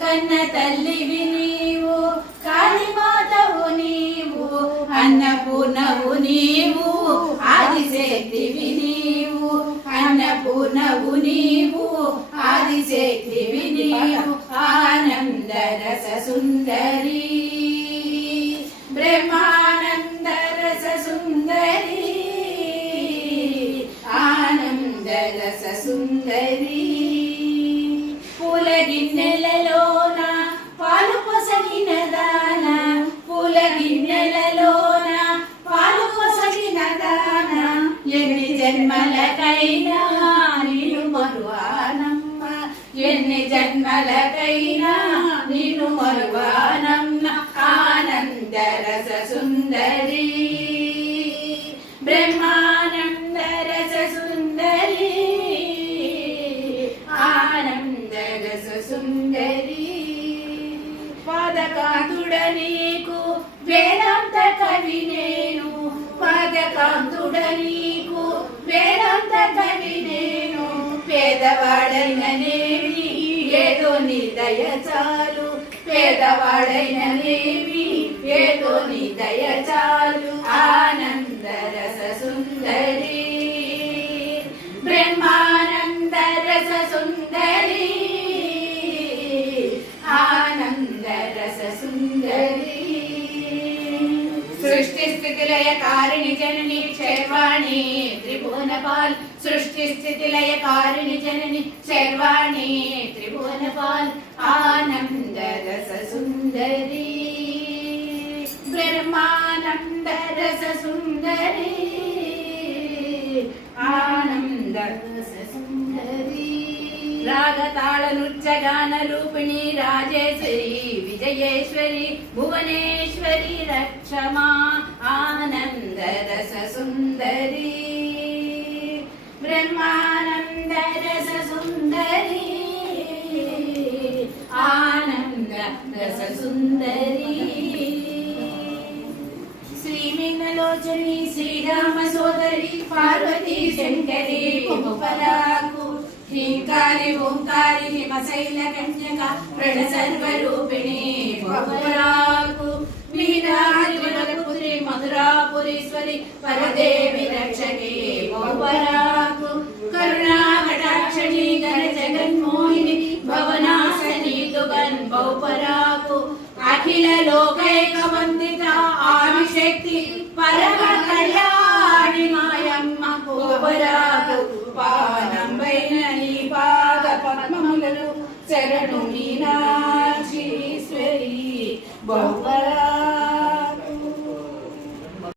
కన్న తల్లివి నీవు, కాళీమాతవు నీవు, అన్నపూర్ణవు నీవు, ఆదిశక్తివి నీవు, అన్నపూర్ణవు నీవు, ఆదిశక్తివి నీవు, ఆనంద రస సుందరి, బ్రహ్మానంద రస సుందరి, ఆనంద రస సుందరి. పూల గిన్నెలలోన పాలు పొసగిన దాన, పూల గిన్నెలలోన పాలు పొసగిన దాన, ఎన్ని జన్మలకైనా నిన్ను మరువానమ్మ, ఎన్ని జన్మలకైనా నిన్ను మరువానమ్మ, ఆనంద రస సుందరి, బ్రహ్మానంద రస సుందరి, ఆనంద రస సుందరి. పాదకాంతుడ నీకు వేదాంత కవి నేను, పాదకాంతుడ నీకు వేదాంత కవి నేను, పేదవాడైననేమి ఏదో నీ దయ చాలు, పేదవాడైననేమి ఏదో నీ దయ చాలు, ఆనంద రస సుందరి, బ్రహ్మానంద రస సుందరి, ఆనంద రస సుందరి. సృష్టి స్థితి లయ కారిణి జనని శర్వాణి త్రిభువనపాల్, సృష్టి స్థితి లయ కారిణి జనని శర్వాణి త్రిభువనపాల్, ఆనంద రస సుందరి, బ్రహ్మానంద రస సుందరి, ఆనంద రస సుందరి. రాగతాళ నృత్యగాన రూపిణి రాజేశ్వరి విజయేశ్వరి భువనేశ్వరి రక్షమా, ఆనంద రస సుందరి, బ్రహ్మానంద రస సుందరి, ఆనంద రస సుందరి. శ్రీమీనలోచని శ్రీరామ సోదరి పార్వతీ శంకరి ఉపరాకు, హింకారి ఓంకారి హిమశైల కన్యక ప్రణ్ సర్వరూపిణి బహురాకు, మీనారి వరపుత్రి మధురాపురీశ్వరి పరదేవి రక్షకి బహురాకు, కరుణా కటాక్షణి ఘన జగన్మోహిని భవనాశని తుగన్ బహుపరాకు, అఖిల లోకైక వందిత ఆదిశక్తి పరమ కళ్యాణి మాయమ్మ బహుపరాకు, పానంబైన నీ పాద పద్మములను శరణు మీనాక్షీశ్వరి బహుపరా.